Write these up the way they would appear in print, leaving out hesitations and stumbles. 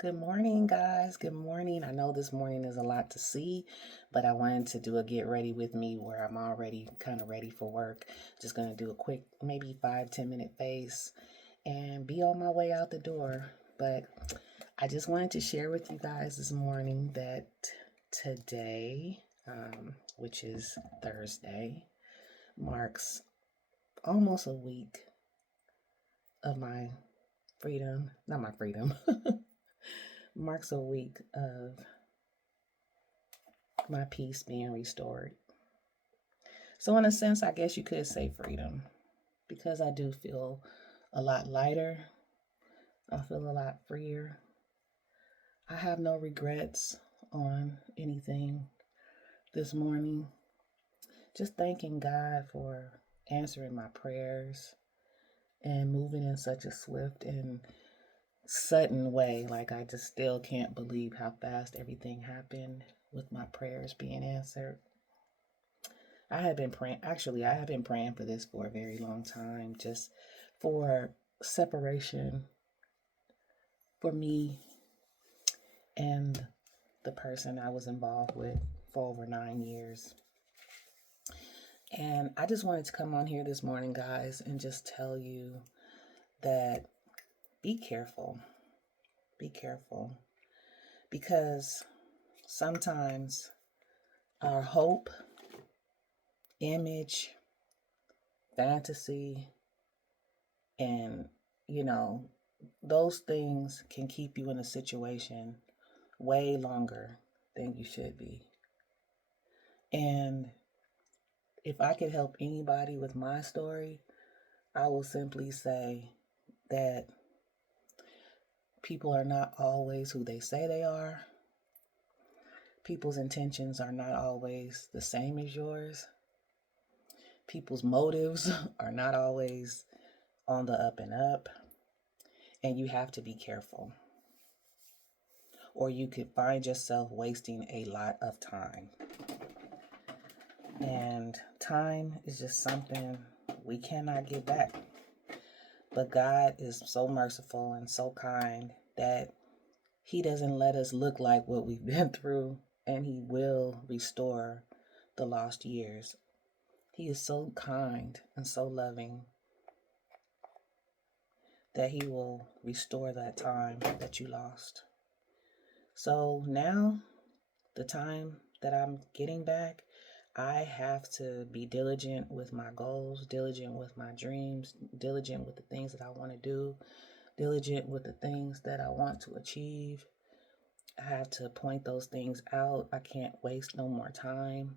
Good morning, guys. Good morning. I know this morning is a lot to see, but I wanted to do a get ready with me where I'm already kind of ready for work. Just going to do a quick, maybe 5-10 minute face and be on my way out the door. But I just wanted to share with you guys this morning that today, which is Thursday, marks almost a week of my freedom, not my freedom, marks a week of my peace being restored. So, in a sense, I guess you could say freedom because I do feel a lot lighter. I feel a lot freer. I have no regrets on anything this morning. Just thanking God for answering my prayers and moving in such a swift and sudden way. Like, I just still can't believe how fast everything happened with my prayers being answered. I have been praying, actually, I have been praying for this for a very long time, just for separation for me and the person I was involved with for over 9 years. And I just wanted to come on here this morning, guys, and just tell you that be careful. Be careful. Because sometimes our hope, image, fantasy, and, you know, those things can keep you in a situation way longer than you should be. And if I could help anybody with my story, I will simply say that people are not always who they say they are. People's intentions are not always the same as yours. People's motives are not always on the up and up. And you have to be careful, or you could find yourself wasting a lot of time. And time is just something we cannot get back. But God is so merciful and so kind that He doesn't let us look like what we've been through, and He will restore the lost years. He is so kind and so loving that He will restore that time that you lost. So now, the time that I'm getting back, I have to be diligent with my goals, diligent with my dreams, diligent with the things that I want to do, diligent with the things that I want to achieve. I have to point those things out. I can't waste no more time.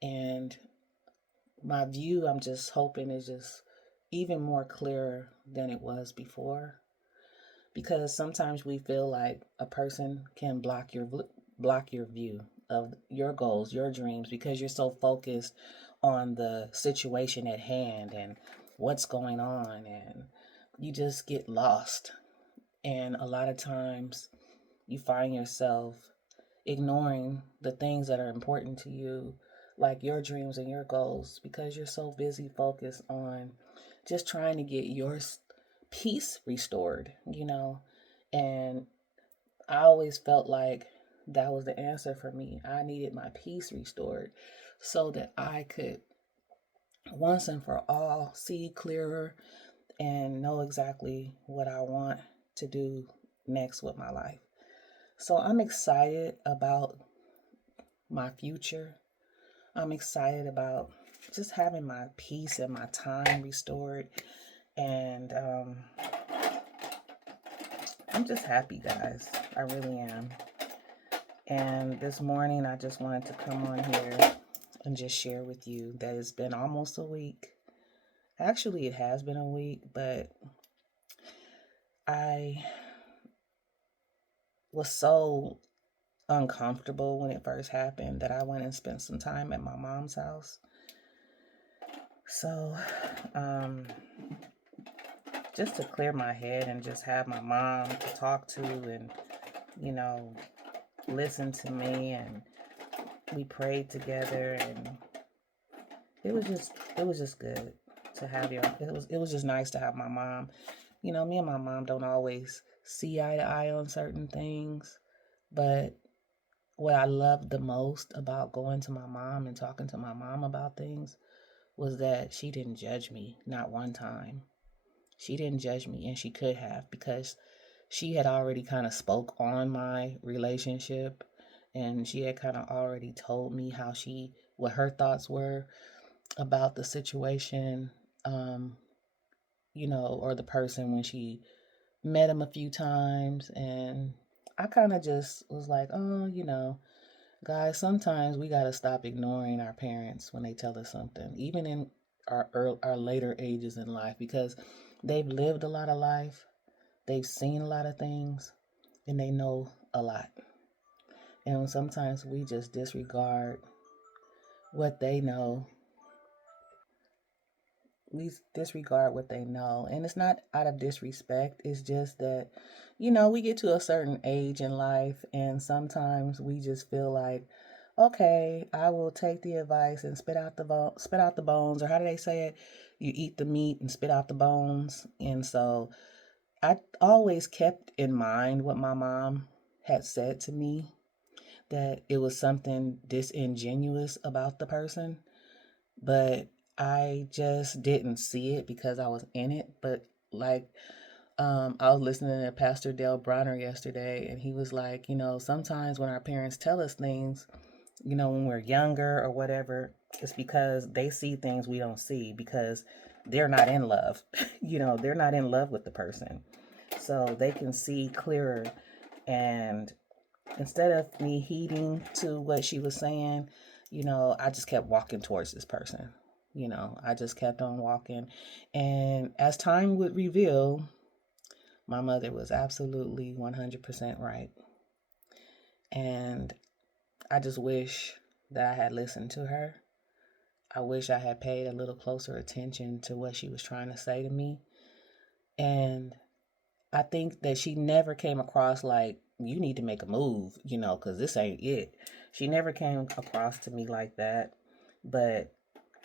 And my view, I'm just hoping, is just even more clearer than it was before. Because sometimes we feel like a person can block your view of your goals, your dreams, because you're so focused on the situation at hand and what's going on, and you just get lost. And a lot of times you find yourself ignoring the things that are important to you, like your dreams and your goals, because you're so busy focused on just trying to get your peace restored. And I always felt like that was the answer for me. I needed my peace restored so that I could once and for all see clearer and know exactly what I want to do next with my life. So I'm excited about my future. I'm excited about just having my peace and my time restored. And I'm just happy, guys. I really am. And this morning, I just wanted to come on here and just share with you that it's been almost a week. Actually, it has been a week, but I was so uncomfortable when it first happened that I went and spent some time at my mom's house. So, just to clear my head and just have my mom to talk to and, listen to me, and we prayed together, and it was just good to have you. It was just nice to have my mom Me and my mom don't always see eye to eye on certain things, but what I loved the most about going to my mom and talking to my mom about things was that she didn't judge me, not one time. She didn't judge me, and she could have, because she had already kind of spoke on my relationship, and she had kind of already told me what her thoughts were about the situation, um, or the person when she met him a few times. And I kind of just was like, oh, guys, sometimes we got to stop ignoring our parents when they tell us something, even in our later ages in life, because they've lived a lot of life, they've seen a lot of things, and they know a lot. And sometimes we just disregard what they know. We disregard what they know. And it's not out of disrespect. It's just that, we get to a certain age in life, and sometimes we just feel like, okay, I will take the advice and spit out the bones, or how do they say it? You eat the meat and spit out the bones. And so I always kept in mind what my mom had said to me, that it was something disingenuous about the person, but I just didn't see it because I was in it. But like, I was listening to Pastor Dale Bronner yesterday, and he was like, sometimes when our parents tell us things, when we're younger or whatever, it's because they see things we don't see, because they're not in love. They're not in love with the person. So they can see clearer. And instead of me heeding to what she was saying, I just kept walking towards this person. I just kept on walking. And as time would reveal, my mother was absolutely 100% right. And I just wish that I had listened to her. I wish I had paid a little closer attention to what she was trying to say to me. And I think that she never came across like, you need to make a move, because this ain't it. She never came across to me like that. But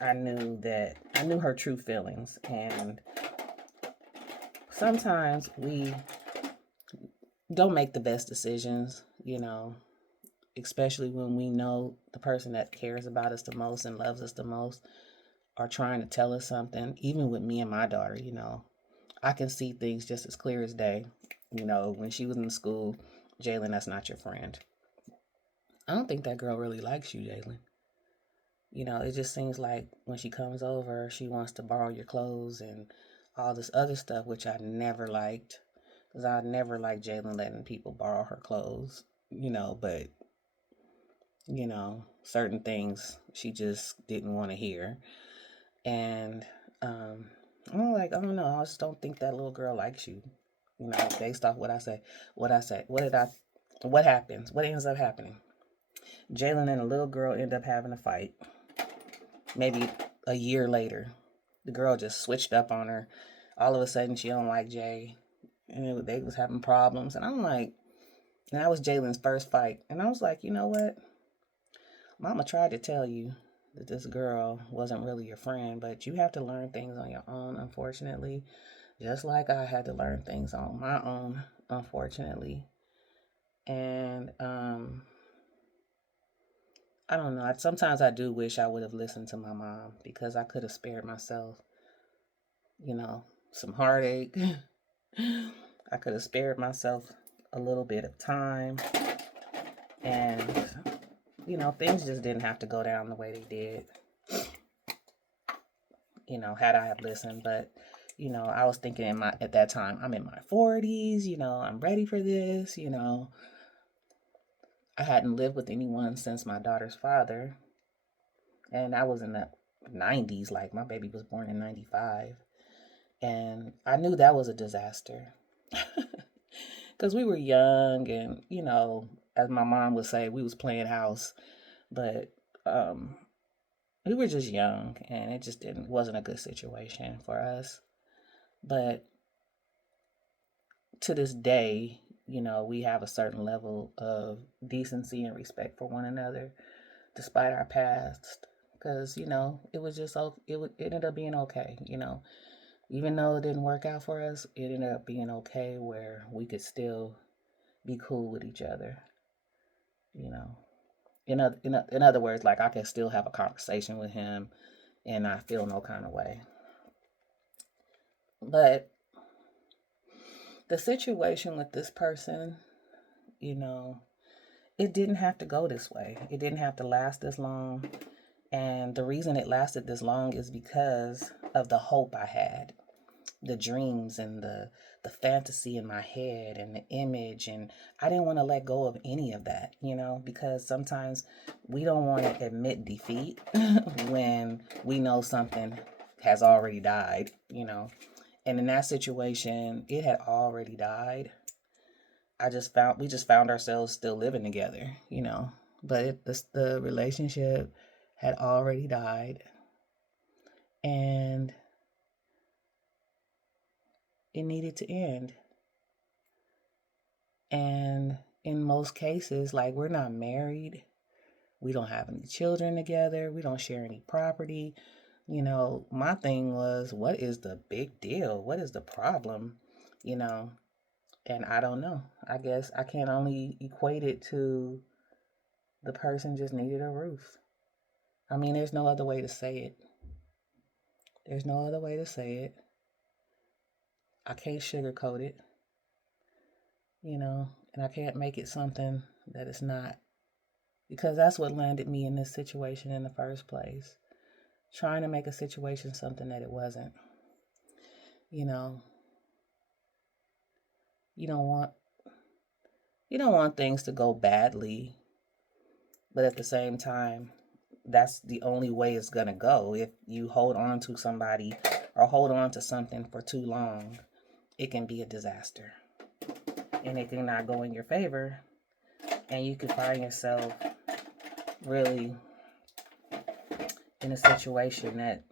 I knew her true feelings. And sometimes we don't make the best decisions, especially when we know the person that cares about us the most and loves us the most are trying to tell us something. Even with me and my daughter, I can see things just as clear as day. When she was in school, Jalen, that's not your friend. I don't think that girl really likes you, Jalen. It just seems like when she comes over, she wants to borrow your clothes and all this other stuff, which I never liked. Because I never liked Jalen letting people borrow her clothes, but, certain things she just didn't want to hear. And I'm like, I don't know. I just don't think that little girl likes you. Based off what I say. What happens? What ends up happening? Jalen and a little girl end up having a fight. Maybe a year later, the girl just switched up on her. All of a sudden, she don't like Jay, and they was having problems. And I'm like, and that was Jalen's first fight, and I was like, you know what? Mama tried to tell you that this girl wasn't really your friend, but you have to learn things on your own, unfortunately. Just like I had to learn things on my own, unfortunately. And I don't know. Sometimes I do wish I would have listened to my mom, because I could have spared myself, some heartache. I could have spared myself a little bit of time. And, things just didn't have to go down the way they did, had I have listened. But, I was thinking at that time, I'm in my 40s, I'm ready for this, I hadn't lived with anyone since my daughter's father. And I was in the 90s, like my baby was born in 95. And I knew that was a disaster. Because we were young, and, as my mom would say, we was playing house. But we were just young, and it just wasn't a good situation for us. But to this day, we have a certain level of decency and respect for one another, despite our past. Because, it was just, it ended up being okay, Even though it didn't work out for us, it ended up being okay where we could still be cool with each other, you know. In other words, like I can still have a conversation with him and not feel no kind of way. But the situation with this person, you know, it didn't have to go this way. It didn't have to last this long. And the reason it lasted this long is because of the hope I had, the dreams and the fantasy in my head and the image, and I didn't want to let go of any of that, because sometimes we don't want to admit defeat when we know something has already died. And in that situation, it had already died. We just found ourselves still living together. But the relationship had already died, and it needed to end. And in most cases, like, we're not married, we don't have any children together, we don't share any property. My thing was, what is the big deal? What is the problem? You know, and I don't know. I guess I can only equate it to the person just needed a roof. I mean, there's no other way to say it. There's no other way to say it. I can't sugarcoat it, and I can't make it something that it's not. Because that's what landed me in this situation in the first place. Trying to make a situation something that it wasn't. You know, you don't want things to go badly, but at the same time, that's the only way it's gonna go. If you hold on to somebody or hold on to something for too long, it can be a disaster. And it can not go in your favor, and you can find yourself really in a situation that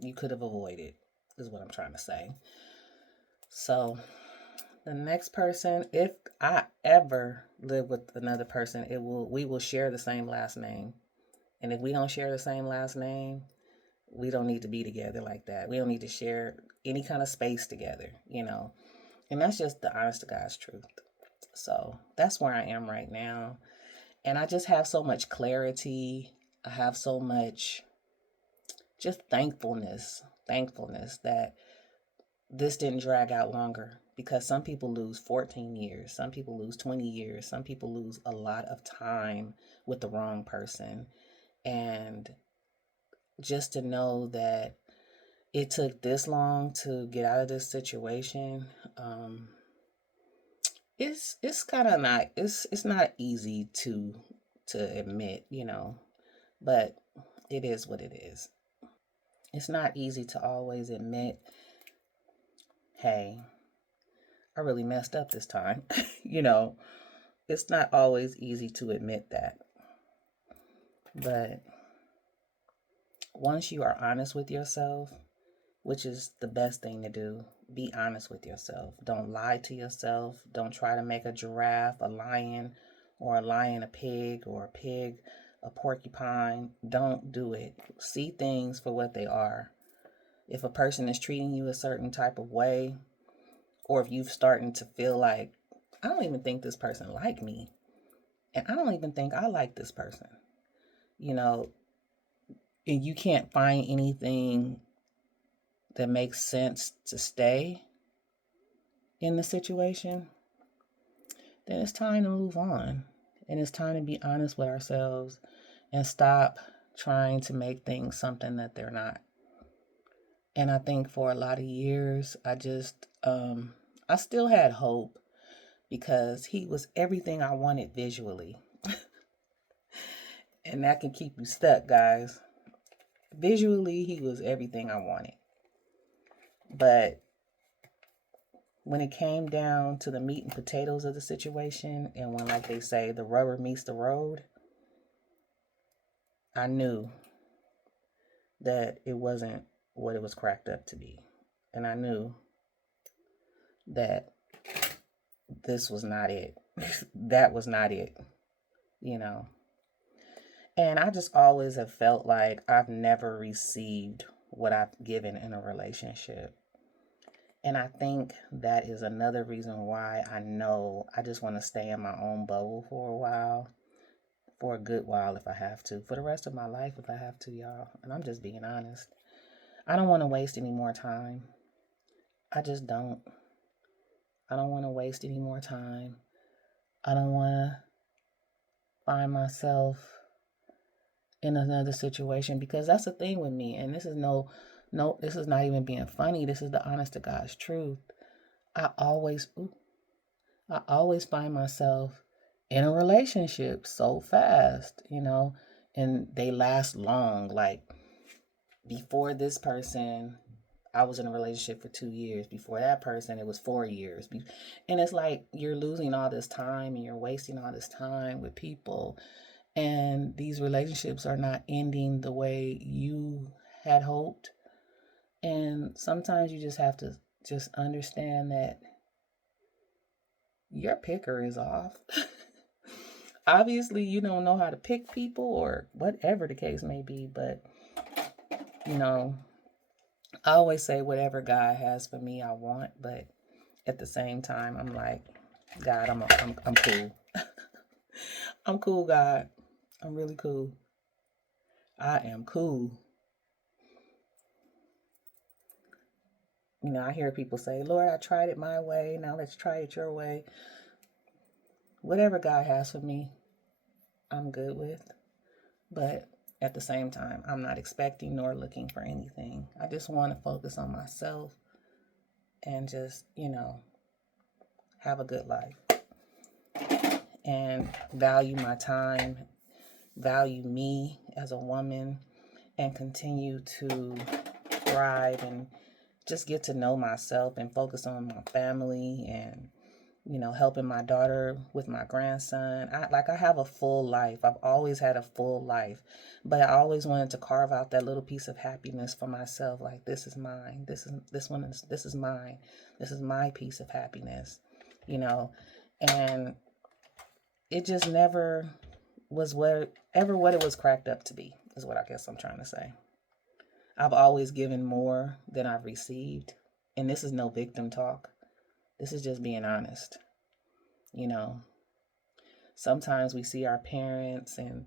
you could have avoided, is what I'm trying to say. So the next person, if I ever live with another person, we will share the same last name. And if we don't share the same last name, we don't need to be together like that. We don't need to share any kind of space together. And that's just the honest to God's truth. So that's where I am right now. And I just have so much clarity. I have so much just thankfulness that this didn't drag out longer, because some people lose 14 years, some people lose 20 years, some people lose a lot of time with the wrong person. And just to know that it took this long to get out of this situation, it's kind of not it's not easy to admit, but it is what it is. It's not easy to always admit, hey, I really messed up this time. you know, it's not always easy to admit that. But once you are honest with yourself, which is the best thing to do, be honest with yourself. Don't lie to yourself. Don't try to make a giraffe a lion, or a lion a pig, or a pig a porcupine. Don't do it. See things for what they are. If a person is treating you a certain type of way, or if you've starting to feel like, I don't even think this person like me, and I don't even think I like this person, you know, and you can't find anything that makes sense to stay in the situation, then it's time to move on. And it's time to be honest with ourselves and stop trying to make things something that they're not. And I think for a lot of years, I still had hope, because he was everything I wanted visually. And that can keep you stuck, guys. Visually, he was everything I wanted. But when it came down to the meat and potatoes of the situation, and when, like they say, the rubber meets the road, I knew that it wasn't what it was cracked up to be. And I knew that this was not it. That was not it, you know. And I just always have felt like I've never received what I've given in a relationship. And I think that is another reason why I know I just want to stay in my own bubble for a while, for a good while if I have to, for the rest of my life if I have to, y'all. And I'm just being honest. I don't want to waste any more time. I just don't. I don't want to waste any more time. I don't want to find myself in another situation, because that's the thing with me. And this is this is not even being funny. This is the honest to God's truth. I always find myself in a relationship so fast, and they last long. Like, before this person, I was in a relationship for 2 years. Before that person, it was 4 years. And it's like you're losing all this time and you're wasting all this time with people. And these relationships are not ending the way you had hoped. And sometimes you just have to just understand that your picker is off. Obviously, you don't know how to pick people or whatever the case may be. But, I always say whatever God has for me, I want. But at the same time, I'm like, God, I'm cool. I'm cool, God. I'm really cool. I am cool. I hear people say, Lord, I tried it my way. Now let's try it your way. Whatever God has for me, I'm good with. But at the same time, I'm not expecting nor looking for anything. I just want to focus on myself and just, have a good life and value my time, value me as a woman, and continue to thrive and just get to know myself and focus on my family and, helping my daughter with my grandson. I have a full life. I've always had a full life, but I always wanted to carve out that little piece of happiness for myself. Like, this is mine. This is mine. This is my piece of happiness, and it just never was what it was cracked up to be, is what I guess I'm trying to say. I've always given more than I've received. And this is no victim talk. This is just being honest. Sometimes we see our parents and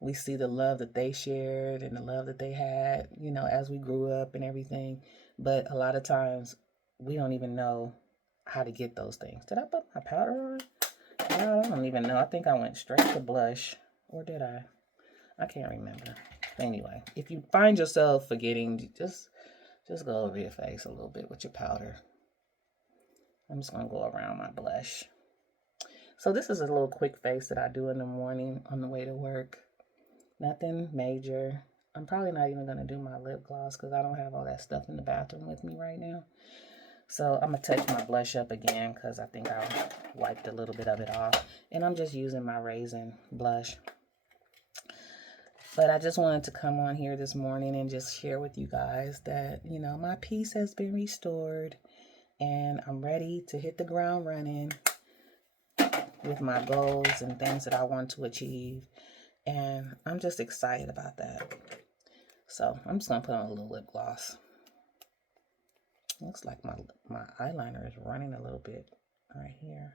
we see the love that they shared and the love that they had, as we grew up and everything. But a lot of times we don't even know how to get those things. Did I put my powder on? Yeah, I don't even know. I think I went straight to blush. Or did I? I can't remember. Anyway, if you find yourself forgetting, just go over your face a little bit with your powder. I'm just going to go around my blush. So this is a little quick face that I do in the morning on the way to work. Nothing major. I'm probably not even going to do my lip gloss because I don't have all that stuff in the bathroom with me right now. So I'm going to touch my blush up again because I think I wiped a little bit of it off. And I'm just using my Raisin blush. But I just wanted to come on here this morning and just share with you guys that, my peace has been restored and I'm ready to hit the ground running with my goals and things that I want to achieve. And I'm just excited about that. So I'm just going to put on a little lip gloss. Looks like my eyeliner is running a little bit right here.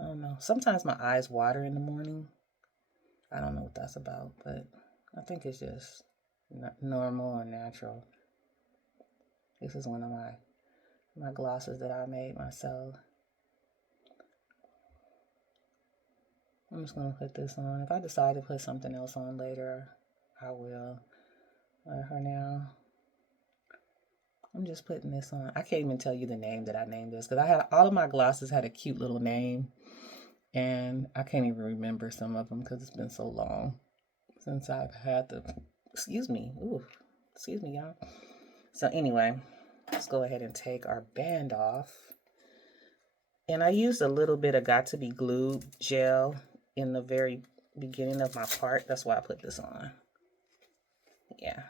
I don't know. Sometimes my eyes water in the morning. I don't know what that's about, but I think it's just normal and natural. This is one of my glosses that I made myself. I'm just going to put this on. If I decide to put something else on later, I will. For now, I'm just putting this on. I can't even tell you the name that I named this because all of my glosses had a cute little name. And I can't even remember some of them because it's been so long since I've had the, excuse me, y'all. So anyway, let's go ahead and take our band off. And I used a little bit of Got to Be Glued gel in the very beginning of my part. That's why I put this on. Yeah.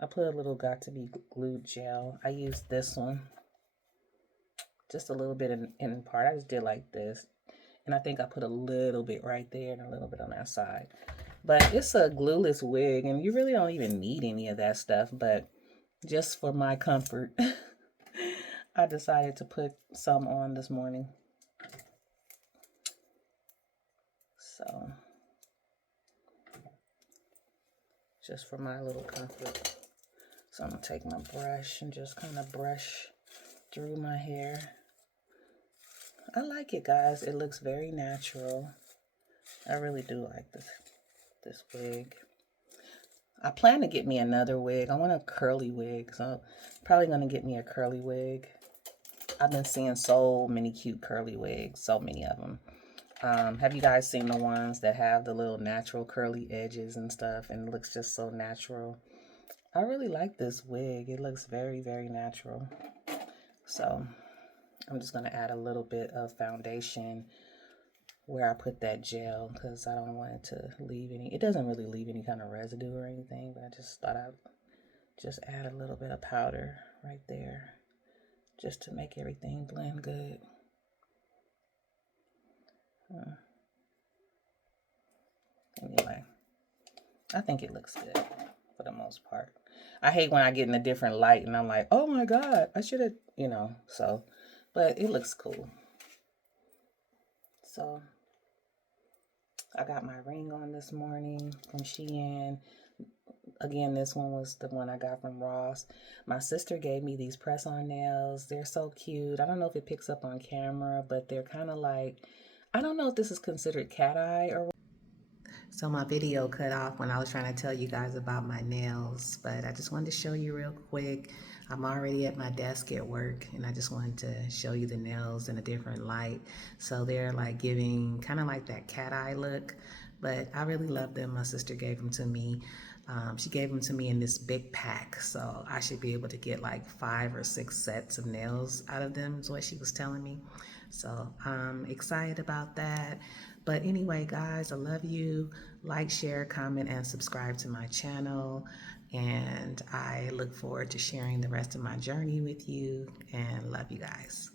I put a little Got to Be Glued gel. I used this one. Just a little bit in part. I just did like this. And I think I put a little bit right there and a little bit on that side. But it's a glueless wig, and you really don't even need any of that stuff. But just for my comfort, I decided to put some on this morning. So, just for my little comfort. So I'm going to take my brush and just kind of brush through my hair. I like it, guys. It looks very natural. I really do like this wig. I plan to get me another wig. I want a curly wig, so I'm probably going to get me a curly wig. I've been seeing so many cute curly wigs, so many of them. Have you guys seen the ones that have the little natural curly edges and stuff, and it looks just so natural? I really like this wig. It looks very, very natural. So I'm just going to add a little bit of foundation where I put that gel because I don't want it to leave any. It doesn't really leave any kind of residue or anything, but I just thought I'd just add a little bit of powder right there just to make everything blend good. Anyway, I think it looks good for the most part. I hate when I get in a different light and I'm like, oh my God, I should have, so, but it looks cool. So I got my ring on this morning from Shein. Again, this one was the one I got from Ross. My sister gave me these press-on nails. They're so cute. I don't know if it picks up on camera, but they're kind of like, I don't know if this is considered cat eye or what. So my video cut off when I was trying to tell you guys about my nails, but I just wanted to show you real quick. I'm already at my desk at work, and I just wanted to show you the nails in a different light. So they're like giving kind of like that cat eye look, but I really love them. My sister gave them to me. She gave them to me in this big pack, so I should be able to get like 5 or 6 sets of nails out of them is what she was telling me. So I'm excited about that. But anyway, guys, I love you. Like, share, comment, and subscribe to my channel. And I look forward to sharing the rest of my journey with you, and love you guys.